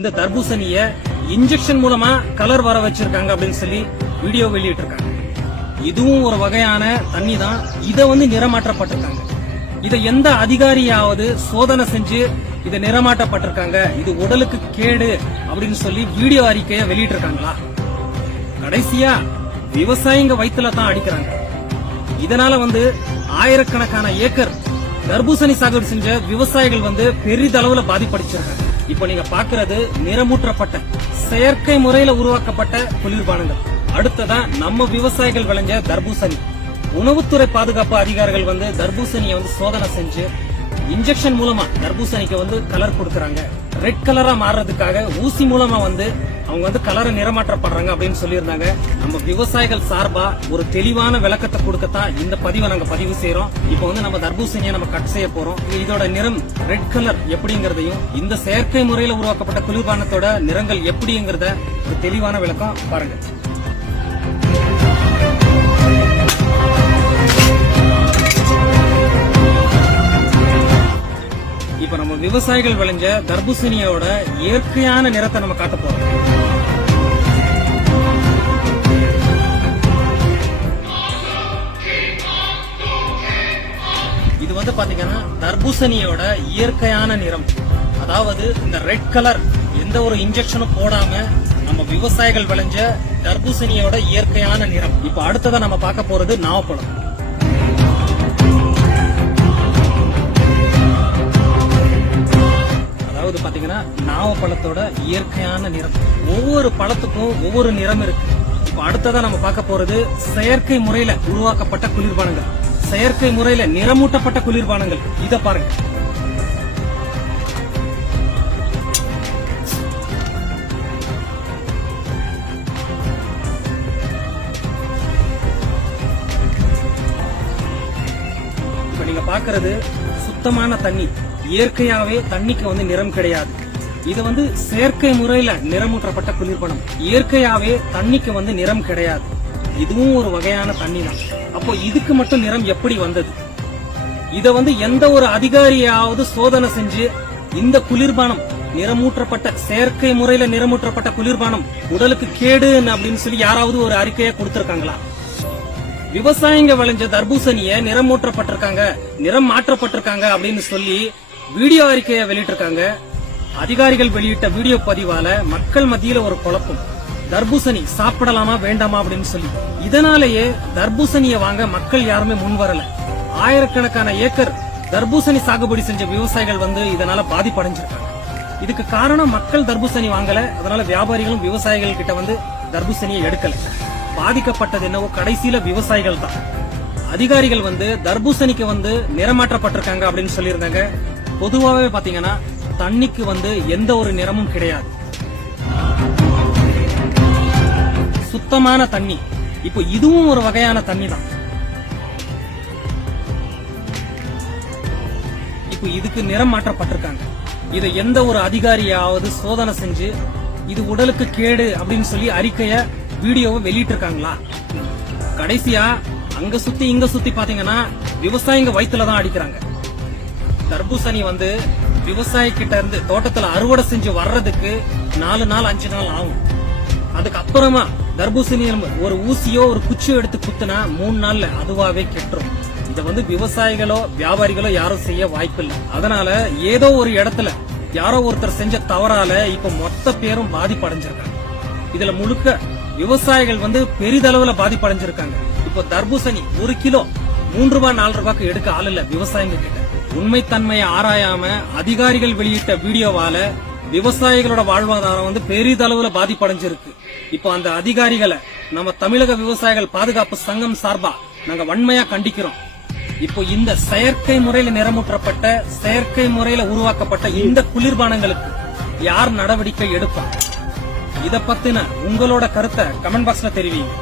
இந்த தர்பூசணிய இன்ஜெக்ஷன் மூலமா கலர் வர வச்சிருக்காங்க அப்படின்னு சொல்லி வீடியோ வெளியிட்டு இருக்காங்க. இதுவும் ஒரு வகையான தண்ணி தான். இத நிறமாற்றப்பட்டிருக்காங்க. இத எந்த அதிகாரியாவது சோதனை செஞ்சு இத நிறமாற்றப்பட்டிருக்காங்க, இது உடலுக்கு கேடு அப்படின்னு சொல்லி வீடியோ அறிக்கைய வெளியிட்டு இருக்காங்களா? கடைசியா விவசாயிங்க வயிற்றுல தான் அடிக்கிறாங்க. இதனால ஆயிரக்கணக்கான ஏக்கர் தர்பூசணி சாகுபடி செஞ்ச விவசாயிகள் பெரிதளவுல பாதிப்படைச்சிருக்காங்க. இப்ப நீங்க பாக்குறது நிறமூற்றப்பட்ட செயற்கை முறையில உருவாக்கப்பட்ட குளிர்பானங்கள். அடுத்ததா நம்ம விவசாயிகள் விளைஞ்ச தர்பூசணி. உணவுத்துறை பாதுகாப்பு அதிகாரிகள் தர்பூசணியை சோதனை செஞ்சு இன்ஜெக்ஷன் மூலமா தர்பூசணிக்கு கலர் கொடுக்கறாங்க. ரெட் கலரா மாறுறதுக்காக ஊசி மூலமா அவங்க கலரை நிறமாற்றப்படுறாங்க அப்படின்னு சொல்லியிருந்தாங்க. நம்ம விவசாயிகள் சார்பா ஒரு தெளிவான விளக்கத்தை கொடுக்கத்தான் இந்த பதிவை நாங்க பதிவு செய்யறோம். இப்போ நம்ம தர்பூசணியை நம்ம கட் செய்ய போறோம். இதோட நிறம் ரெட் கலர் எப்படிங்கறதையும் இந்த செயற்கை முறையில உருவாக்கப்பட்ட குளிர்பானத்தோட நிறங்கள் எப்படிங்கறத ஒரு தெளிவான விளக்கம் பாருங்க. இப்ப நம்ம விவசாயிகள் விளைஞ்ச தர்பூசணியோட இயற்கையான நிறத்தை நம்ம காட்ட போறோம். இது பாத்தீங்கன்னா தர்பூசணியோட இயற்கையான நிறம். அதாவது இந்த ரெட் கலர் எந்த ஒரு இன்ஜெக்ஷனும் போடாம நம்ம விவசாயிகள் விளைஞ்ச தர்பூசணியோட இயற்கையான நிறம். இப்ப அடுத்ததா நம்ம பார்க்க போறது நாவப்பழம். அதாவது பாத்தீங்கன்னா நாவப்பழத்தோட இயற்கையான நிறம். ஒவ்வொரு பழத்துக்கும் ஒவ்வொரு நிறம் இருக்கு. இப்ப அடுத்ததா நம்ம பார்க்க போறது செயற்கை முறையில உருவாக்கப்பட்ட குளிர்பானங்கள். செயற்கை முறையில நிறமூட்டப்பட்ட குளிர்பானங்கள். இத பாருங்க. இப்ப நீங்க பாக்குறது சுத்தமான தண்ணி. இயற்கையாவே தண்ணிக்கு நிறம் கிடையாது. இது செயற்கை முறையில நிறமூற்றப்பட்ட குளிர்பானம். இயற்கையாவே தண்ணிக்கு நிறம் கிடையாது. இதுவும் ஒரு வகையான தண்ணி தான். அப்போ இதுக்கு மட்டும் நிறம் எப்படி வந்தது? இத எந்த ஒரு அதிகாரியாவது சோதனை செஞ்சு இந்த குளிர்பானம் நிறமூற்றப்பட்ட செயற்கை முறையில நிறமூற்றப்பட்ட குளிர்பானம் உடலுக்கு கேடு அப்படின்னு சொல்லி யாராவது ஒரு அறிக்கையை கொடுத்திருக்காங்களா? விவசாயிங்க விளைஞ்ச தர்பூசணிய நிறமூற்றப்பட்டிருக்காங்க, நிறம் மாற்றப்பட்டிருக்காங்க அப்படின்னு சொல்லி வீடியோ அறிக்கையை வெளியிட்டிருக்காங்க. அதிகாரிகள் வெளியிட்ட வீடியோ பதிவால மக்கள் மத்தியில ஒரு குழப்பம். தர்பூசணி சாப்பிடலாமா வேண்டாமா அப்படின்னு சொல்லி. இதனாலேயே தர்பூசணியை வாங்க மக்கள் யாருமே முன் வரல. ஆயிரக்கணக்கான ஏக்கர் தர்பூசணி சாகுபடி செஞ்ச விவசாயிகள் இதனால பாதிப்படைஞ்சிருக்காங்க. இதுக்கு காரணம் மக்கள் தர்பூசணி வாங்கல. அதனால வியாபாரிகளும் விவசாயிகள் கிட்ட தர்பூசணியை எடுக்கல. பாதிக்கப்பட்டது என்னவோ கடைசியில விவசாயிகள் தான். அதிகாரிகள் தர்பூசணிக்கு நிறமாற்றப்பட்டிருக்காங்க அப்படின்னு சொல்லியிருந்தாங்க. பொதுவாகவே பாத்தீங்கன்னா தண்ணிக்கு எந்த ஒரு நிறமும் கிடையாது. சுத்தமான தண்ணி. இப்போ இதுவும் ஒரு வகையான தண்ணி தான். இப்போ இதுக்கு நிறம் மாற்றப்பட்டிருக்காங்க. இதை எந்த ஒரு அதிகாரியாவது சோதனை செஞ்சு இது உடலுக்கு கேடு அப்படின்னு சொல்லி அறிக்கைய வீடியோவை வெளியிட்டு இருக்காங்களா? கடைசியா அங்க சுத்தி இங்க சுத்தி பாத்தீங்கன்னா விவசாயிங்க வயிற்றுல தான் அடிக்கிறாங்க. தர்பூசணி விவசாயி கிட்ட இருந்து தோட்டத்துல அறுவடை செஞ்சு வர்றதுக்கு 4 நாள் 5 நாள் ஆகும். அதுக்கப்புறமா தர்பூசணி ஒரு ஊசியோ ஒரு குச்சியோ எடுத்து குத்துனா 3 நாள்ல அதுவாவே கெட்டுரும். இத விவசாயிகளோ வியாபாரிகளோ யாரும் செய்ய வாய்ப்பில்லை. அதனால ஏதோ ஒரு இடத்துல யாரோ ஒருத்தர் செஞ்ச தவறால இப்ப மொத்த பேரும் பாதிப்படைஞ்சிருக்காங்க. இதுல முழுக்க விவசாயிகள் பெரிதளவுல பாதிப்படைஞ்சிருக்காங்க. இப்போ தர்பூசணி 1 கிலோ 3 ரூபாய் 4 ரூபாய்க்கு எடுக்க ஆள் இல்ல விவசாயிங்க கிட்ட. உண்மைத்தன்மையை ஆராயாம அதிகாரிகள் வெளியிட்ட வீடியோவால விவசாயிகளோட வாழ்வாதாரம் பெரிதளவுல பாதிப்படைஞ்சிருக்கு. இப்போ அந்த அதிகாரிகளை நம்ம தமிழக விவசாயிகள் பாதுகாப்பு சங்கம் சார்பா நாங்க வன்மையா கண்டிக்கிறோம். இப்போ இந்த செயற்கை முறையில நிறமூற்றப்பட்ட செயற்கை முறையில உருவாக்கப்பட்ட இந்த குளிர்பானங்களுக்கு யார் நடவடிக்கை எடுப்பா? இத பத்தின உங்களோட கருத்தை கமெண்ட் பாக்ஸ்ல தெரிவிங்க.